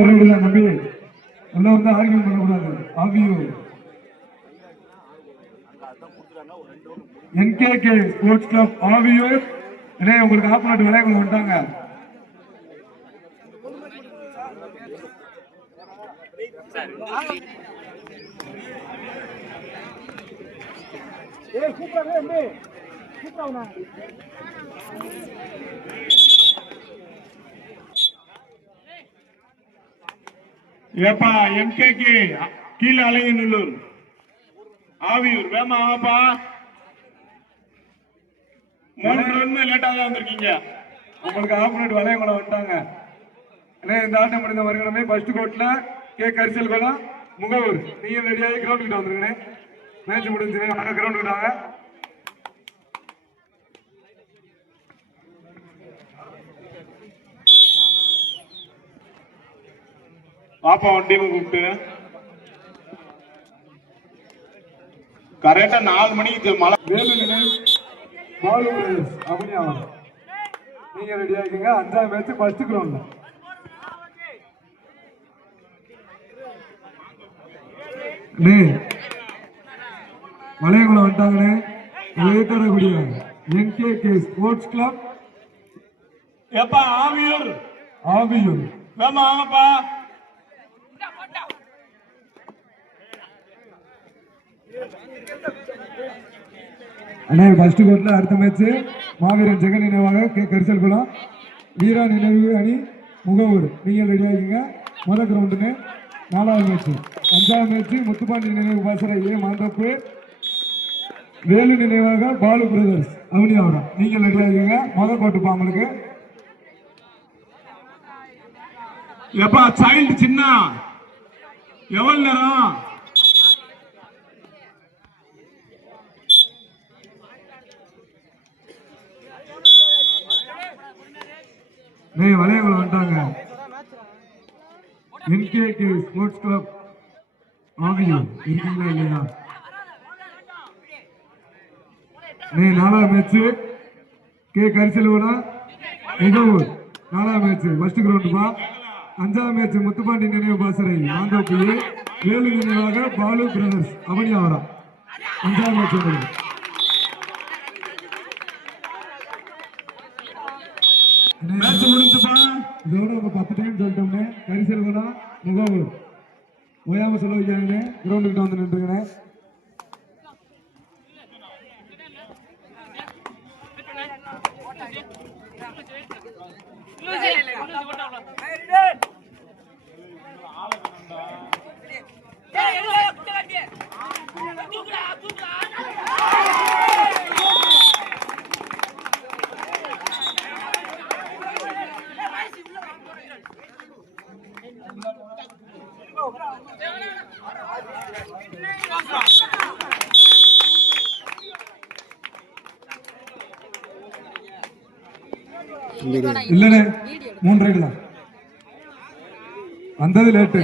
ஒரு நம்பி எல்லாம் வந்து ஆர்கியூ. பண்ணக்கூடாது ஆவியூ என்கேகே ஸ்போர்ட்ஸ் கிளப் ஆவியூர் இடையே உங்களுக்கு ஆப்போனட் விளையாட வந்துட்டாங்க. ஏப்பா எம்கேகே கீழே அலையநல்லூர் ஆவியூர் வேமா ஆமாப்பா மூணு ரன் லேட்டா தான் வந்திருக்கீங்க. உங்களுக்கு ஆப்போனட் விளையாட வந்துட்டாங்க. இல்லை இந்த ஆட்டம் முடிந்த வருகிறமே ஃபர்ஸ்ட் கோர்ட்ல கே. கரிசல் குளம் முகவூர் நீங்க ரெடியாகி கிரவுண்ட் கிட்ட வந்துருங்க மேட்ச் முடிஞ்சு கிரவுண்ட் கிட்ட பாப்பா வண்டியை கூப்பிட்டு? கரெக்டா நாலு மணிக்கு மழை பாலு அப்படி ஆகும் நீங்க ரெடி ஆகிக்கங்க அஞ்சாம் மேட்ச் ஃபர்ஸ்ட் கிரவுண்ட்ல மலையகுளம் வந்துட்டாங்கண்ணே. என்கேகே ஸ்போர்ட்ஸ் கிளப் ஏப்பா ஆவியூர். ஆவியூர். வேமா வாங்கப்பா. அண்ணே ஃபர்ஸ்ட் கோர்ட்ல அடுத்த மேட்ச் மாவீரன் ஜெகன் நினைவாக கே. கரிசல் குளம் வீரா நினைவு அணி முகவூர். நீங்கள் ரெடியாகிங்க முதல் கிரவுண்டுன்னு நாலாவது மேட்ச் அஞ்சாவது மேட்ச் முத்துப்பாண்டி நினைவு பாசர ஏ. மாந்தப்பு. வேலு நினைவாக பாலு பிரதர்ஸ் அவனியாவரம் நீங்கள் ரெடியாகிங்க முதல் கோட்டுப்பா உங்களுக்கு. எப்பா சைல்டு சின்ன? எவ்வளவு நேரம்? நே வளையகுளம் வந்துட்டாங்க என்கேகே ஸ்போர்ட்ஸ் கிளப் ஆவியா இருக்கீங்களா இல்லையா? நே நாலாவது மேட்ச் கே கரிசெல்வனா முகவூர் நாலாவது மேட்ச் ஃபர்ஸ்ட் கிரவுண்டுப்பா அஞ்சாவது மேட்ச் முத்துப்பாண்டி நினைவு பாசறை மாந்தோப்பியே. ஏழு நினைவாக பாலு பிரதர்ஸ் அவனியாவரம் அஞ்சாவது மேட்ச் மேட்ச் முடிஞ்சுப்பா இதோட உங்க பத்து டைம் சொல்லிட்டோம்னே. கரிசல் கூட முகவூர். ஓயாம சொல்ல வைக்காங்க கிரவுண்டு கிட்ட வந்து நின்றுங்கண்ணே. இல்லண்ணே மூணு இல்லடே மூன்று வந்தது லேட்டு.